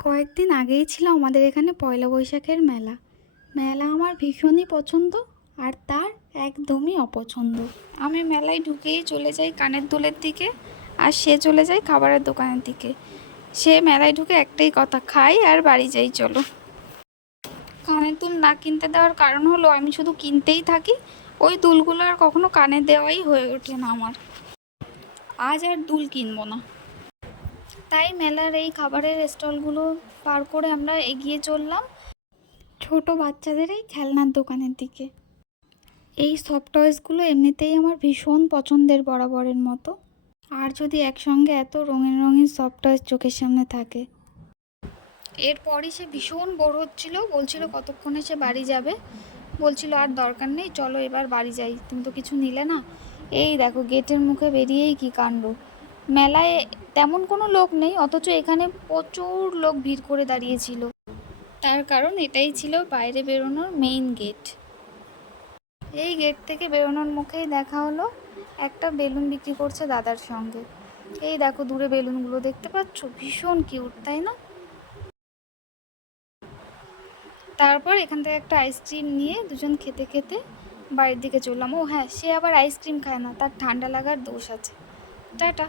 কয়েকদিন আগেই ছিল আমাদের এখানে পয়লা বৈশাখের মেলা। মেলা আমার ভীষণই পছন্দ, আর তার একদমই অপছন্দ। আমি মেলায় ঢুকেই চলে যাই কানের দুলের দিকে, আর সে চলে যায় খাবারের দোকানের দিকে। সে মেলায় ঢুকে একটাই কথা, খাই আর বাড়ি যাই চলো। কানের দুল না কিনতে দেওয়ার কারণ হলো আমি শুধু কিনতেই থাকি, ওই দুলগুলো আর কখনো কানে দেওয়াই হয়ে ওঠে না আমার। আজ আর দুল কিনবো না। তাই মেলার এই খাবারের স্টলগুলো পার করে আমরা এগিয়ে চললাম ছোট বাচ্চাদের এই খেলনার দোকানের দিকে। এই সফট টয়েসগুলো এমনিতেই আমার ভীষণ পছন্দের বরাবরের মতো, আর যদি একসঙ্গে এত রঙিন রঙিন সফট টয়েস চোখের সামনে থাকে। এরপরই সে ভীষণ বোর হচ্ছিল, বলছিল কতক্ষণে সে বাড়ি যাবে। বলছিল আর দরকার নেই, চলো এবার বাড়ি যাই, তুমি তো কিছু নিলে না। এই দেখো গেটের মুখে বেরিয়েই কি কাণ্ড। মেলায় তেমন কোনো লোক নেই, অথচ এখানে প্রচুর লোক ভিড় করে দাঁড়িয়েছিল। তার কারণ এটাই ছিল বাইরে বেরোনোর মেইন গেট। এই গেট থেকে বেরোনোর মুখেই দেখা হলো একটা বেলুন বিক্রি করছে দাদার সঙ্গে। এই দেখো দূরে বেলুনগুলো দেখতে পাচ্ছ, ভীষণ কিউট তাই না? তারপর এখান থেকে একটা আইসক্রিম নিয়ে দুজন খেতে খেতে বাড়ির দিকে চললাম। ও হ্যাঁ, সে আবার আইসক্রিম খায় না, তার ঠান্ডা লাগার দোষ আছে। টাটা।